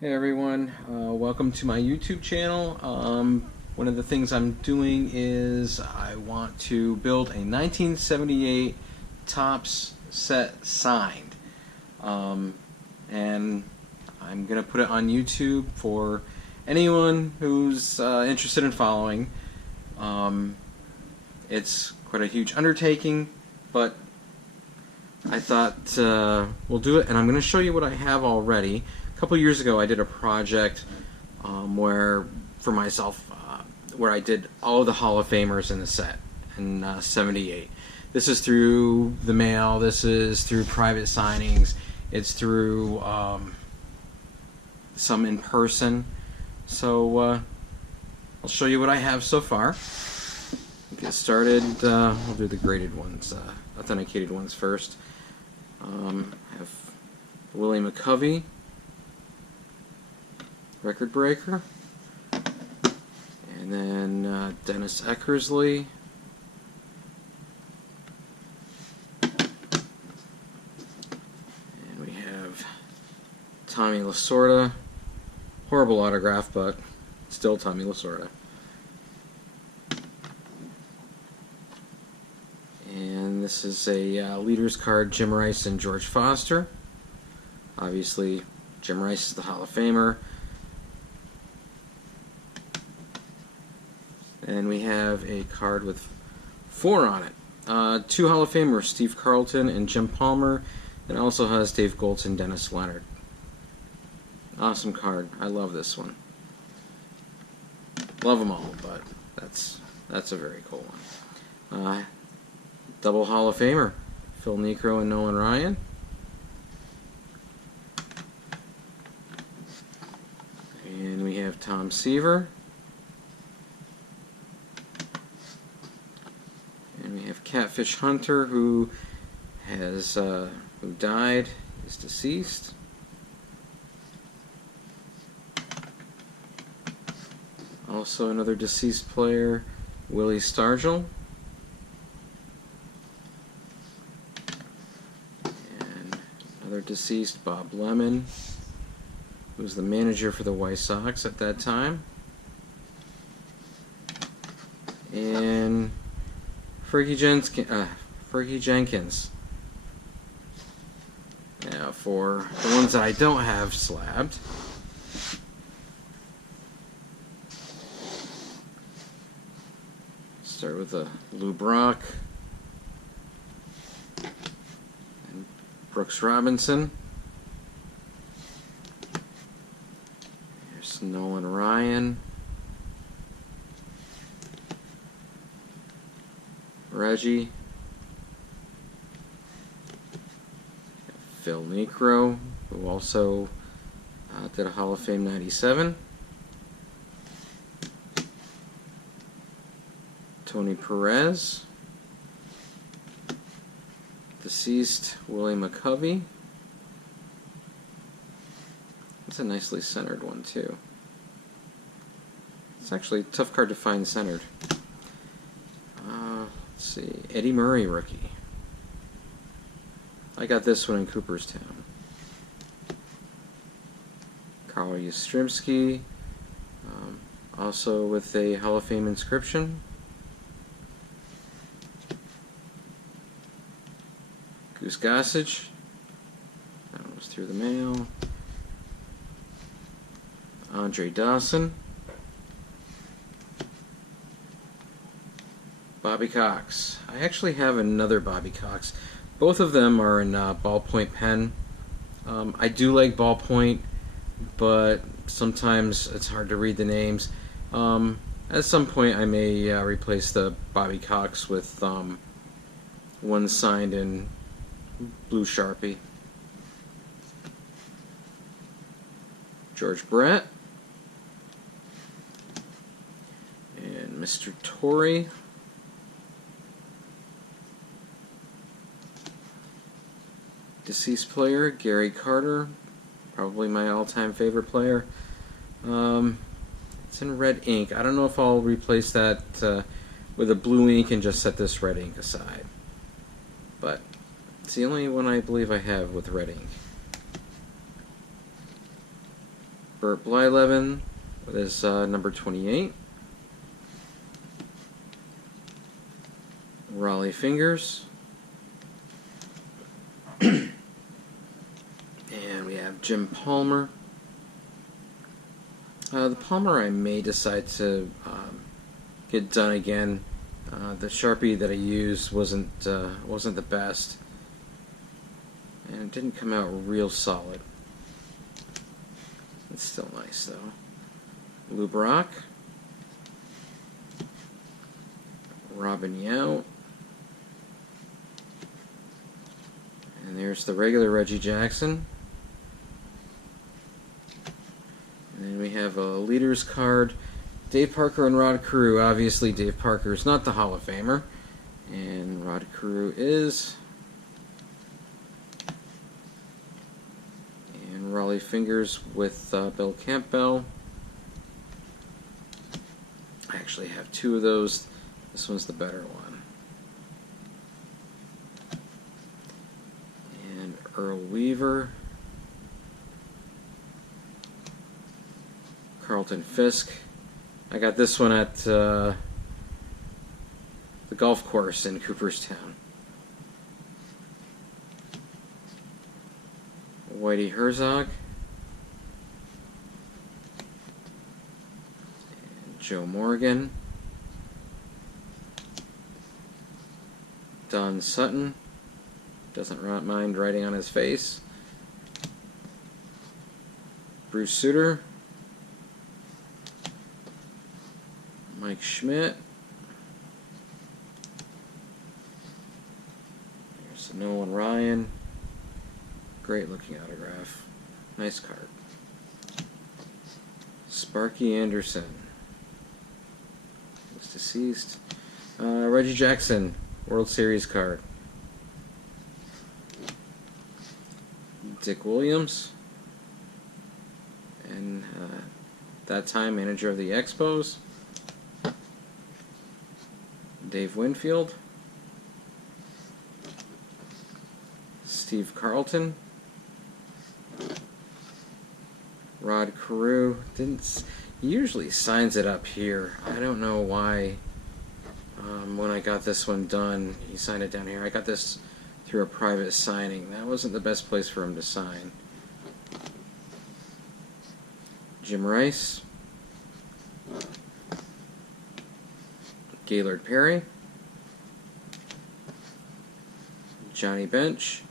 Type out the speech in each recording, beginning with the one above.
Hey everyone, welcome to my YouTube channel. One of the things I'm doing is I want to build a 1978 Topps set signed. And I'm going to put it on YouTube for anyone who's interested in following. It's quite a huge undertaking, but I thought we'll do it, and I'm going to show you what I have already. A couple years ago I did a project for myself where I did all of the Hall of Famers in the set in '78. This is through the mail, this is through private signings, it's through some in person. So I'll show you what I have so far. Get started. We'll do the graded ones, authenticated ones first. I have Willie McCovey, record breaker, and then Dennis Eckersley, and we have Tommy Lasorda. Horrible autograph, but still Tommy Lasorda. And this is a leaders card, Jim Rice and George Foster. Obviously, Jim Rice is the Hall of Famer. And we have a card with 4 on it. 2 Hall of Famers, Steve Carlton and Jim Palmer. It also has Dave Goltz and Dennis Leonard. Awesome card. I love this one. Love them all, but that's a very cool one. Double Hall of Famer, Phil Niekro and Nolan Ryan. And we have Tom Seaver. And we have Catfish Hunter, who died, is deceased. Also another deceased player, Willie Stargell. Another deceased, Bob Lemon, who was the manager for the White Sox at that time. And Fergie Jenkins. Now for the ones that I don't have slabbed, start with Lou Brock. Brooks Robinson. Here's Nolan Ryan. Reggie. Phil Niekro, who also did a Hall of Fame '97. Tony Perez. Deceased Willie McCovey. That's a nicely centered one too. It's actually a tough card to find centered. Let's see, Eddie Murray rookie. I got this one in Cooperstown. Carl Yastrzemski, also with a Hall of Fame inscription. Goose Gossage, that one was through the mail. Andre Dawson. Bobby Cox. I actually have another Bobby Cox. Both of them are in ballpoint pen. I do like ballpoint, but sometimes it's hard to read the names. At some point I may replace the Bobby Cox with one signed in blue Sharpie. George Brett. And Mr. Torrey. Deceased player, Gary Carter. Probably my all-time favorite player. It's in red ink. I don't know if I'll replace that with a blue ink and just set this red ink aside. But it's the only one I believe I have with red ink. Bert Blyleven with his number 28. Rollie Fingers. And we have Jim Palmer. The Palmer I may decide to get done again. The Sharpie that I used wasn't the best, and it didn't come out real solid. It's still nice though. Lou Brock, Robin Yount, and there's the regular Reggie Jackson. And then we have a leaders card. Dave Parker and Rod Carew. Obviously, Dave Parker is not the Hall of Famer, and Rod Carew is. And Rollie Fingers with Bill Campbell. I actually have two of those. This one's the better one. And Earl Weaver. Carlton Fisk. I got this one at the golf course in Cooperstown. Whitey Herzog. And Joe Morgan. Don Sutton. Doesn't mind writing on his face. Bruce Sutter. Mike Schmidt. There's Nolan Ryan. Great looking autograph. Nice card. Sparky Anderson. He's deceased. Reggie Jackson. World Series card. Dick Williams. And that time manager of the Expos. Dave Winfield, Steve Carlton, Rod Carew. He usually signs it up here. I don't know why. When I got this one done, he signed it down here. I got this through a private signing. That wasn't the best place for him to sign. Jim Rice. Gaylord Perry, Johnny Bench,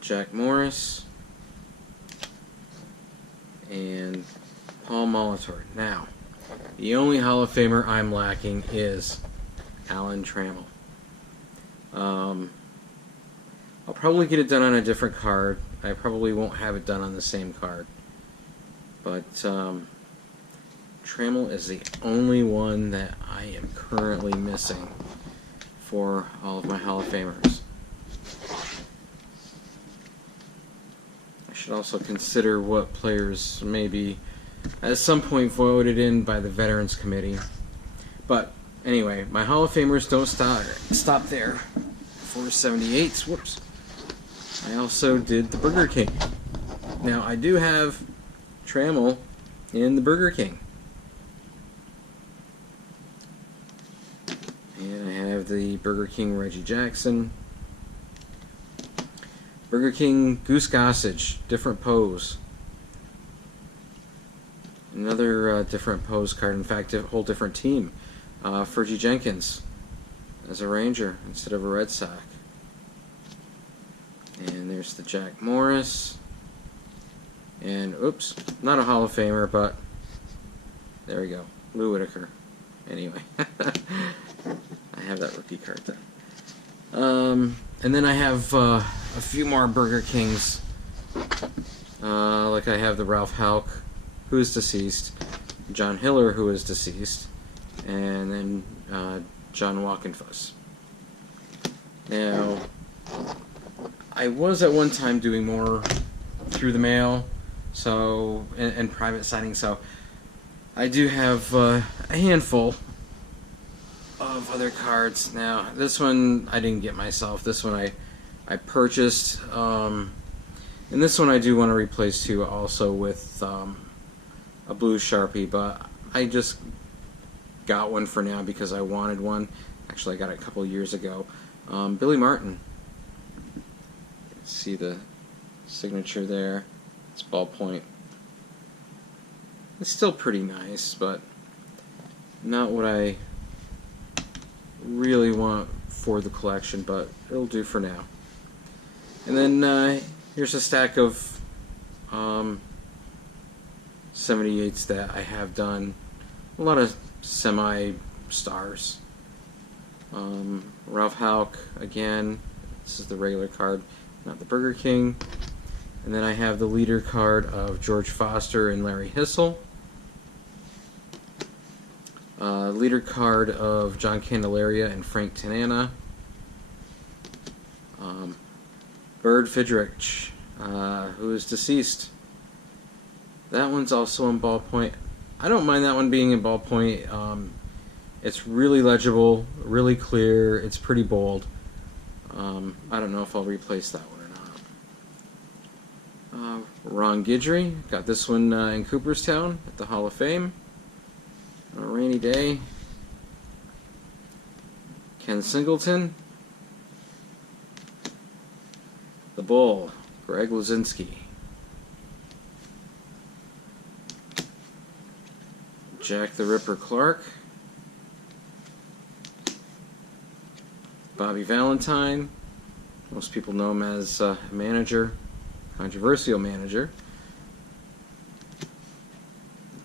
Jack Morris, and Paul Molitor. Now, the only Hall of Famer I'm lacking is Alan Trammell. I'll probably get it done on a different card. I probably won't have it done on the same card. But Trammell is the only one that I am currently missing for all of my Hall of Famers. I should also consider what players may be at some point voted in by the Veterans Committee. But anyway, my Hall of Famers don't stop there. 478s, whoops. I also did the Burger King. Now, I do have Trammell in the Burger King. And I have the Burger King Reggie Jackson. Burger King Goose Gossage, different pose. Another different pose card, in fact, a whole different team. Fergie Jenkins as a Ranger instead of a Red Sox. And there's the Jack Morris. And, oops, not a Hall of Famer, but there we go, Lou Whitaker. Anyway, I have that rookie card then. And then I have a few more Burger Kings. Like I have the Ralph Houck, who is deceased, John Hiller, who is deceased, and then John Walkenfuss. Now, I was at one time doing more through the mail, so and private signing, so I do have a handful of other cards. Now, this one I didn't get myself. This one I purchased. And this one I do want to replace too, also with a blue Sharpie, but I just got one for now because I wanted one. Actually, I got it a couple years ago. Billy Martin. See the signature there. It's ballpoint. It's still pretty nice, but not what I really want for the collection, but it'll do for now. And then here's a stack of 78s that I have done. A lot of semi-stars. Ralph Houck, again. This is the regular card, not the Burger King. And then I have the leader card of George Foster and Larry Hissel. Leader card of John Candelaria and Frank Tanana. Bird Fidrich, who is deceased. That one's also in ballpoint. I don't mind that one being in ballpoint. It's really legible, really clear, it's pretty bold. I don't know if I'll replace that one or not. Ron Guidry, got this one in Cooperstown at the Hall of Fame on a rainy day. Ken Singleton. The Bull, Greg Luzinski. Jack the Ripper Clark. Bobby Valentine. Most people know him as a manager, controversial manager.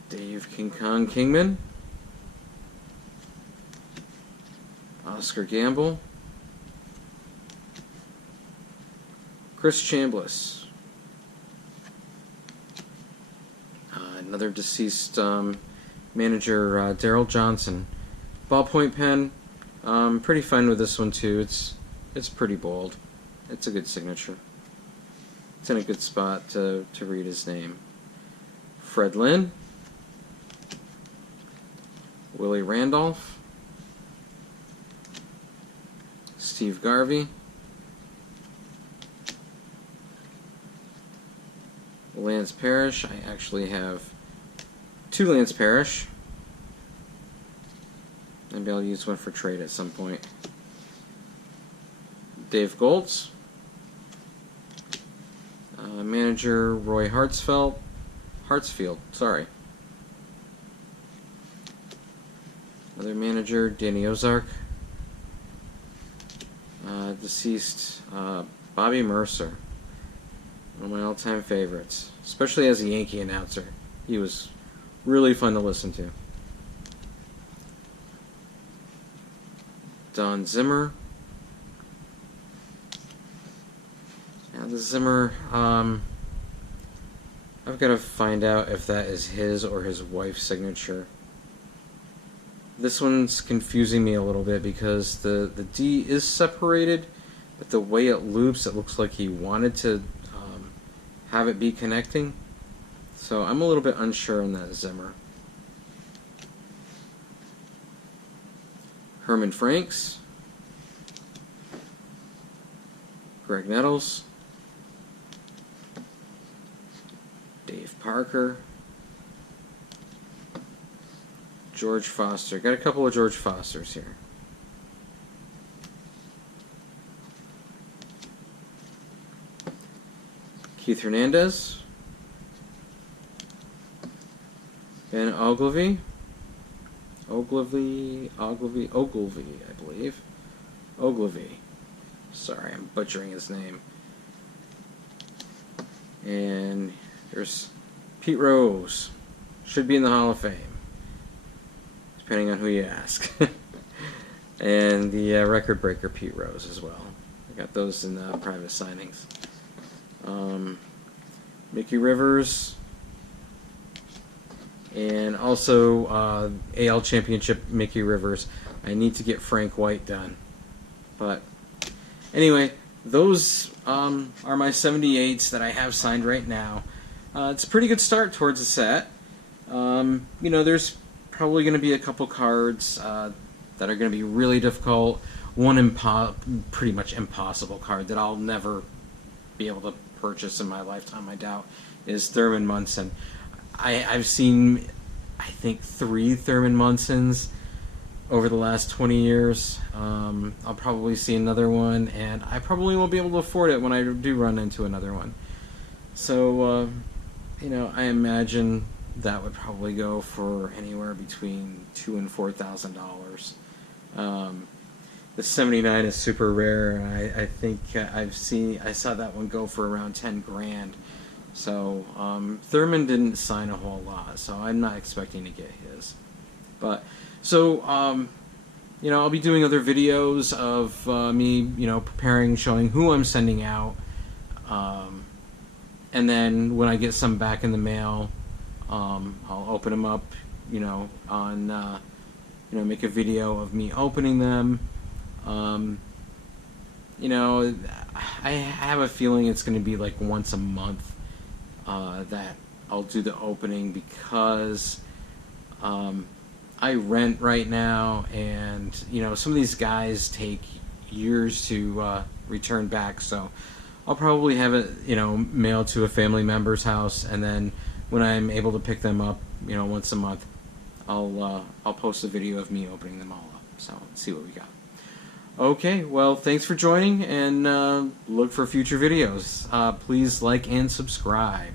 Dave King Kong Kingman. Oscar Gamble. Chris Chambliss. Another deceased manager, Daryl Johnson. Ballpoint pen. Pretty fine with this one too. It's pretty bold. It's a good signature. It's in a good spot to read his name. Fred Lynn. Willie Randolph. Steve Garvey. Lance Parrish. I actually have 2 Lance Parrish. Maybe I'll use one for trade at some point. Dave Goltz. Manager Roy Hartsfield, sorry. Another manager, Danny Ozark. Deceased Bobby Mercer. One of my all-time favorites, especially as a Yankee announcer. He was really fun to listen to. Don Zimmer. Now the Zimmer, I've got to find out if that is his or his wife's signature. This one's confusing me a little bit because the D is separated, but the way it loops, it looks like he wanted to have it be connecting. So I'm a little bit unsure on that Zimmer. Herman Franks. Greg Nettles. Dave Parker. George Foster. Got a couple of George Fosters here. Keith Hernandez. Ben Ogilvy. Ogilvy, I believe. Ogilvy. Sorry, I'm butchering his name. And there's Pete Rose. Should be in the Hall of Fame, depending on who you ask. And the record breaker Pete Rose as well. I got those in private signings. Mickey Rivers. And also AL Championship Mickey Rivers. I need to get Frank White done. But anyway, those are my 78s that I have signed right now. It's a pretty good start towards the set. You know, there's probably going to be a couple cards that are going to be really difficult. One pretty much impossible card that I'll never be able to purchase in my lifetime, I doubt, is Thurman Munson. I've seen, I think, 3 Thurman Munsons over the last 20 years. I'll probably see another one, and I probably won't be able to afford it when I do run into another one. So, I imagine that would probably go for anywhere between $2,000 and $4,000. The 79 is super rare, and I think I saw that one go for around 10 grand. So Thurman didn't sign a whole lot, so I'm not expecting to get his. But so I'll be doing other videos of me, preparing, showing who I'm sending out, and then when I get some back in the mail, I'll open them up, on make a video of me opening them. I have a feeling it's going to be like once a month that I'll do the opening, because I rent right now, and some of these guys take years to return back, so I'll probably have it mailed to a family member's house, and then when I'm able to pick them up once a month, I'll post a video of me opening them all up. So let's see what we got. Okay, well, thanks for joining, and look for future videos. Please like and subscribe.